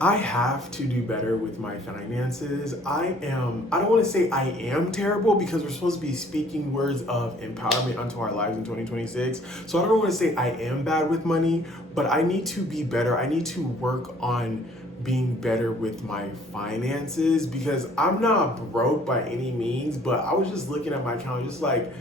I have to do better with my finances. I don't want to say I am terrible because we're supposed to be speaking words of empowerment unto our lives in 2026. So I don't want to say I am bad with money, but I need to be better. I need to work on being better with my finances because I'm not broke by any means, but I was just looking at my account just like,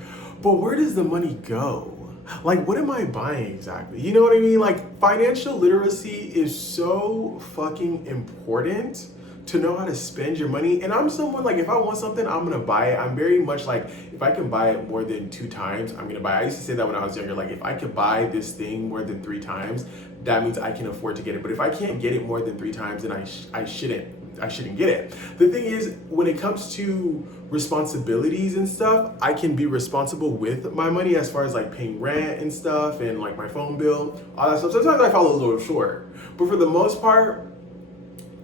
but where does the money go? Like, what am I buying exactly? You know what I mean? Like, financial literacy is so fucking important to know how to spend your money. And I'm someone like, if I want something, I'm gonna buy it. I'm very much like, if I can buy it more than 2 times, I'm gonna buy it. I used to say that when I was younger. Like, if I could buy this thing more than 3 times, that means I can afford to get it. But if I can't get it more than 3 times, then I shouldn't. I shouldn't get it. The thing is, when it comes to responsibilities and stuff, I can be responsible with my money as far as like paying rent and stuff and like my phone bill, all that stuff. Sometimes I fall a little short, but for the most part,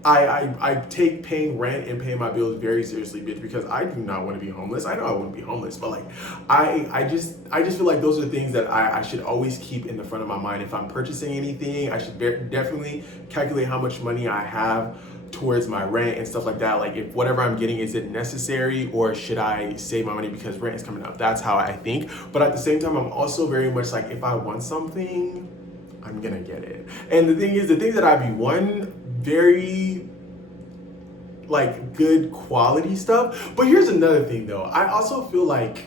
I take paying rent and paying my bills very seriously, bitch, because I do not want to be homeless. I know I wouldn't be homeless, but like I just feel like those are things that I should always keep in the front of my mind. If I'm purchasing anything, I should definitely calculate how much money I have towards my rent and stuff like that. Like, if whatever I'm getting, is it necessary or should I save my money because rent is coming up? That's how I think. But at the same time, I'm also very much like, if I want something, I'm gonna get it. And the thing is, the thing that I be one very like good quality stuff. But here's another thing though. I also feel like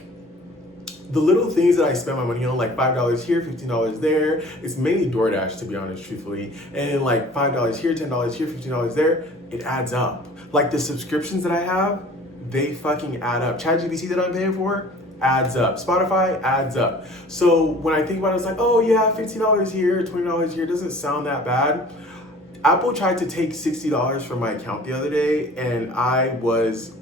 the little things that I spend my money on, like $5 here, $15 there, it's mainly DoorDash, to be honest, truthfully. And then like $5 here, $10 here, $15 there, it adds up. Like the subscriptions that I have, they fucking add up. ChatGPT that I'm paying for adds up. Spotify adds up. So when I think about it, it's like, oh yeah, $15 here, $20 here, doesn't sound that bad. Apple tried to take $60 from my account the other day, and I was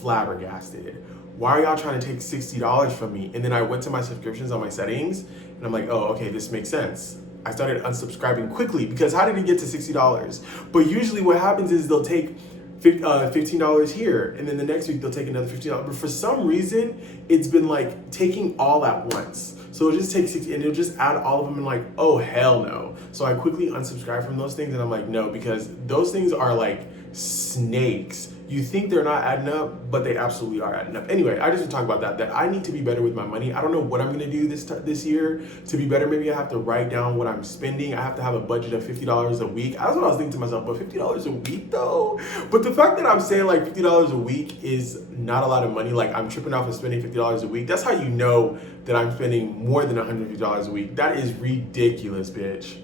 flabbergasted. Why are y'all trying to take $60 from me? And then I went to my subscriptions on my settings, and I'm like, oh, okay, this makes sense. I started unsubscribing quickly because how did it get to $60? But usually what happens is they'll take $15 here, and then the next week they'll take another $15. But for some reason, it's been like taking all at once. So it'll just take 60 and it'll just add all of them and like, oh, hell no. So I quickly unsubscribe from those things and I'm like, no, because those things are like snakes. You think they're not adding up, but they absolutely are adding up. Anyway, I just want to talk about that I need to be better with my money. I don't know what I'm going to do this year to be better. Maybe I have to write down what I'm spending. I have to have a budget of $50 a week. That's what I was thinking to myself, but $50 a week though? But the fact that I'm saying like $50 a week is not a lot of money, like I'm tripping off of spending $50 a week, that's how you know that I'm spending more than $150 a week. That is ridiculous, bitch.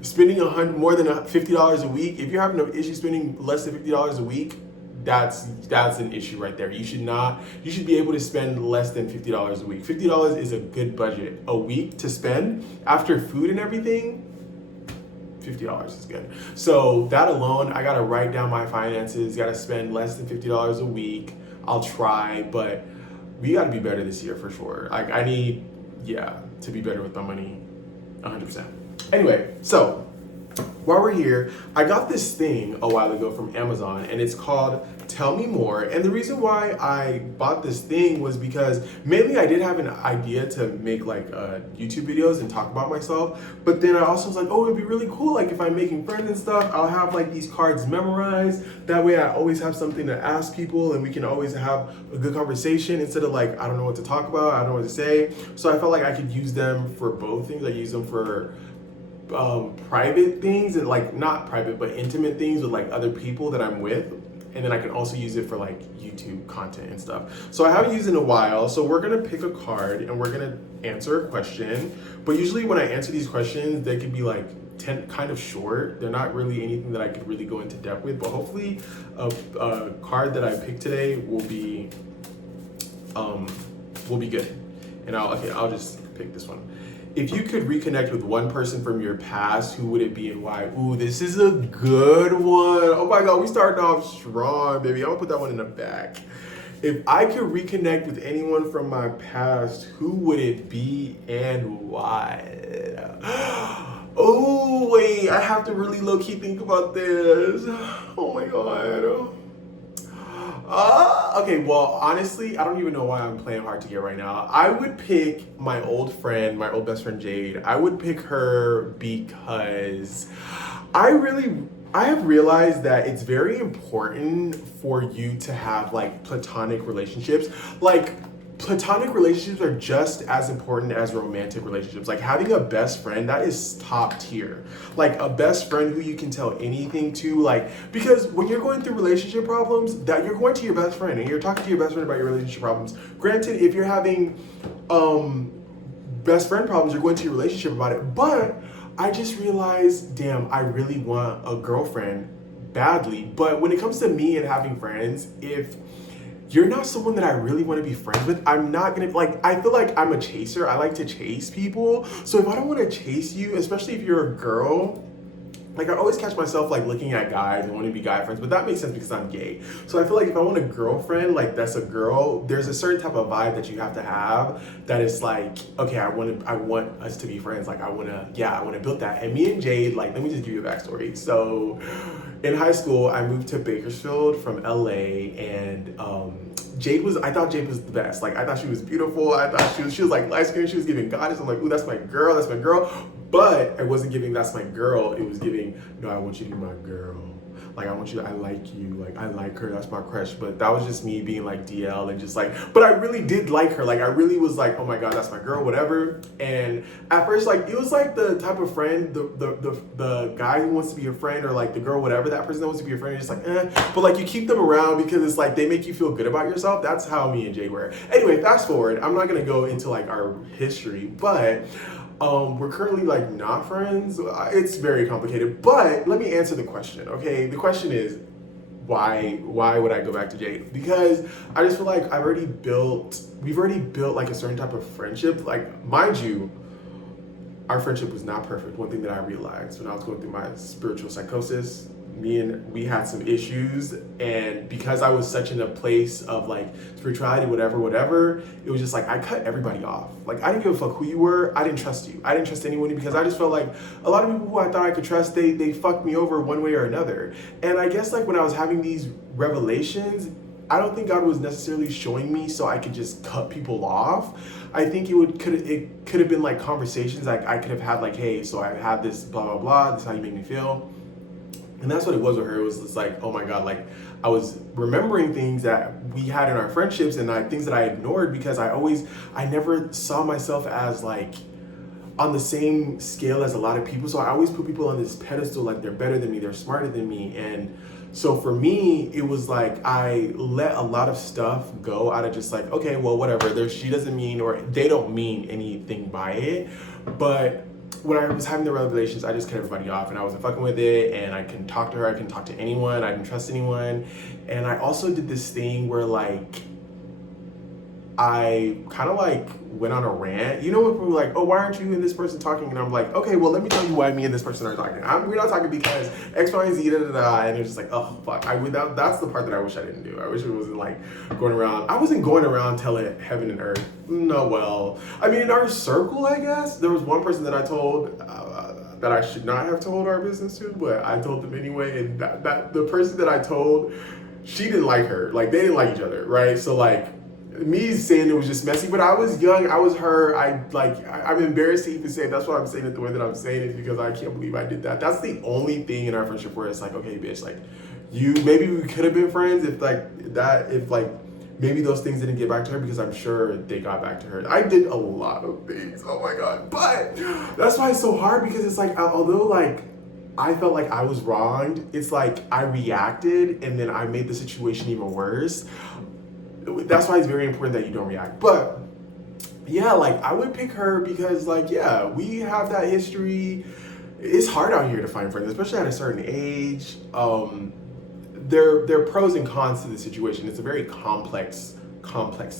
Spending more than $50 a week, if you're having an issue spending less than $50 a week, that's an issue right there. You should be able to spend less than $50 a week. $50 is a good budget a week to spend after food and everything. $50 is good. So that alone, I gotta write down my finances, gotta spend less than $50 a week. I'll try, but we gotta be better this year for sure. Like I need, to be better with my money 100%. Anyway, so while we're here, I got this thing a while ago from Amazon and it's called Tell Me More. And the reason why I bought this thing was because mainly I did have an idea to make like YouTube videos and talk about myself. But then I also was like, oh, it'd be really cool. Like if I'm making friends and stuff, I'll have like these cards memorized. That way I always have something to ask people and we can always have a good conversation instead of like, I don't know what to talk about, I don't know what to say. So I felt like I could use them for both things. I use them for private things and like not private but intimate things with like other people that I'm with, and then I can also use it for like YouTube content and stuff. So I haven't used it in a while, so we're gonna pick a card and we're gonna answer a question. But usually when I answer these questions, they can be like kind of short. They're not really anything that I could really go into depth with, but hopefully a card that I picked today will be good. And I'll just pick this one. If you could reconnect with one person from your past, who would it be and why? Ooh, this is a good one. Oh my God, we starting off strong, baby. I'm gonna put that one in the back. If I could reconnect with anyone from my past, who would it be and why? Oh, wait, I have to really low-key think about this. Oh my God. Okay, well, honestly, I don't even know why I'm playing hard to get right now. I would pick my old best friend Jade. I would pick her because I really I have realized that it's very important for you to have like platonic relationships. Like, platonic relationships are just as important as romantic relationships. Like, having a best friend, that is top tier. Like, a best friend who you can tell anything to, like, because when you're going through relationship problems, that you're going to your best friend and you're talking to your best friend about your relationship problems. Granted, if you're having best friend problems, you're going to your relationship about it. But I just realized, damn, I really want a girlfriend badly. But when it comes to me and having friends, if you're not someone that I really want to be friends with, I'm not gonna, like, I feel like I'm a chaser. I like to chase people. So if I don't want to chase you, especially if you're a girl, like, I always catch myself like looking at guys and wanting to be guy friends, but that makes sense because I'm gay. So I feel like if I want a girlfriend, like, that's a girl, there's a certain type of vibe that you have to have that is like, okay, I want us to be friends. Like, I want to build that. And me and Jade, like, let me just give you a backstory. So in high school, I moved to Bakersfield from LA, and I thought Jade was the best. Like, I thought she was beautiful. I thought she was like light skinned. She was giving goddess. I'm like, ooh, that's my girl. That's my girl. But it wasn't giving that's my girl. It was giving, no, I want you to be my girl. Like, I like you. Like, I like her. That's my crush. But that was just me being like DL and just like, but I really did like her. Like, I really was like, oh my God, that's my girl, whatever. And at first, like, it was like the type of friend, the guy who wants to be your friend, or like the girl, whatever, that person that wants to be your friend, you're just like, eh. But like, you keep them around because it's like, they make you feel good about yourself. That's how me and Jay were. Anyway, fast forward. I'm not going to go into like our history, but we're currently like not friends. It's very complicated, but let me answer the question. Okay, the question is, why would I go back to Jade? Because I just feel like we've already built like a certain type of friendship. Like, mind you, our friendship was not perfect. One thing that I realized when I was going through my spiritual psychosis, we had some issues, and because I was such in a place of like spirituality, whatever, it was just like I cut everybody off. Like, I didn't give a fuck who you were. I didn't trust you. I didn't trust anyone because I just felt like a lot of people who I thought I could trust, they fucked me over one way or another. And I guess like when I was having these revelations, I don't think God was necessarily showing me so I could just cut people off. I think it could have been like conversations like I could have had, like, hey, so I had this blah blah blah. This is how you make me feel. And that's what it was with her. It was just like, oh my God, like, I was remembering things that we had in our friendships and things that I ignored because I never saw myself as like on the same scale as a lot of people. So I always put people on this pedestal, like they're better than me, they're smarter than me. And so for me, it was like I let a lot of stuff go out of just like, okay, well, whatever. She doesn't mean, or they don't mean anything by it. But when I was having the revelations, I just cut everybody off and I wasn't fucking with it, and I couldn't talk to her, I couldn't talk to anyone, I didn't trust anyone. And I also did this thing where like I kind of like went on a rant. You know, when people were like, oh, why aren't you and this person talking? And I'm like, okay, well, let me tell you why me and this person are talking. We're not talking because X, Y, and Z, da, da, da. And it's just like, oh, fuck. That's the part that I wish I didn't do. I wish it wasn't like I wasn't going around telling heaven and earth. No, well, I mean, in our circle, I guess, there was one person that I told that I should not have told our business to, but I told them anyway. And that the person that I told, she didn't like her. Like, they didn't like each other, right? So, like, me saying it was just messy, but I was young, I was her. I'm embarrassed to even say it. That's why I'm saying it the way that I'm saying it, because I can't believe I did that. That's the only thing in our friendship where it's like, okay, bitch, like, maybe we could have been friends if maybe those things didn't get back to her, because I'm sure they got back to her. I did a lot of things, oh my God. But that's why it's so hard, because it's like, although like I felt like I was wronged, it's like I reacted and then I made the situation even worse. That's why it's very important that you don't react. But yeah, like, I would pick her because, like, yeah, we have that history. It's hard out here to find friends, especially at a certain age. There are pros and cons to the situation. It's a very complex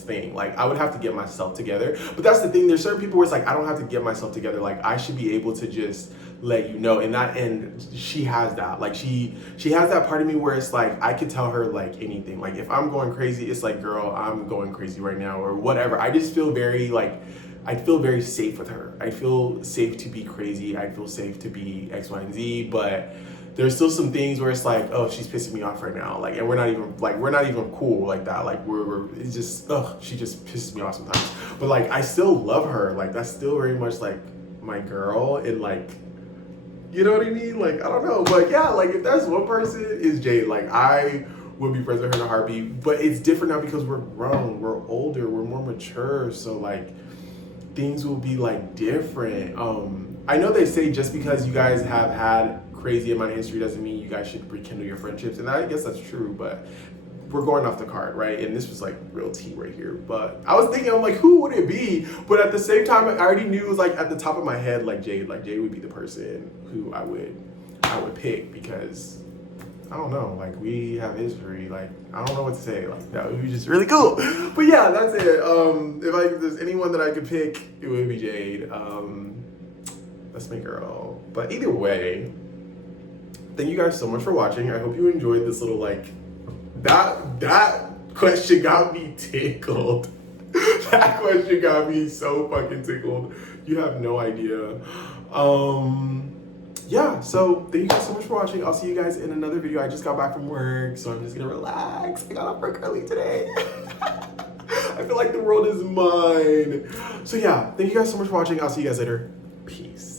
thing. Like, I would have to get myself together. But that's the thing. There's certain people where it's like, I don't have to get myself together. Like, I should be able to just let you know. And she has that. Like, she has that part of me where it's like, I could tell her like anything. Like, if I'm going crazy, it's like, girl, I'm going crazy right now, or whatever. I just feel I feel very safe with her. I feel safe to be crazy. I feel safe to be X, Y, and Z. But there's still some things where it's like, oh, she's pissing me off right now. Like, and we're not even cool like that. Like, it's just, she just pisses me off sometimes. But like, I still love her. Like, that's still very much like my girl. And like, You know what I mean? Like, I don't know. But yeah, like if that's one person, is Jade. Like I would be friends with her in a heartbeat. But it's different now because we're grown, we're older, we're more mature. So like things will be like different. I know they say just because you guys have had crazy amount of history doesn't mean you guys should rekindle your friendships. And I guess that's true, but we're going off the card, right? And this was like real tea right here. But I was thinking, I'm like, who would it be? But at the same time, I already knew it was like at the top of my head, like Jade would be the person who I would pick because I don't know, like we have history. Like I don't know what to say. Like that would be just really cool. But yeah, that's it. If there's anyone that I could pick, it would be Jade. That's my girl. But either way, thank you guys so much for watching. I hope you enjoyed this little like that question got me tickled. That question got me so fucking tickled. You have no idea. Yeah, so thank you guys so much for watching. I'll see you guys in another video. I just got back from work, so I'm just gonna relax. I got off work early today. I feel like the world is mine. So yeah, thank you guys so much for watching. I'll see you guys later. Peace.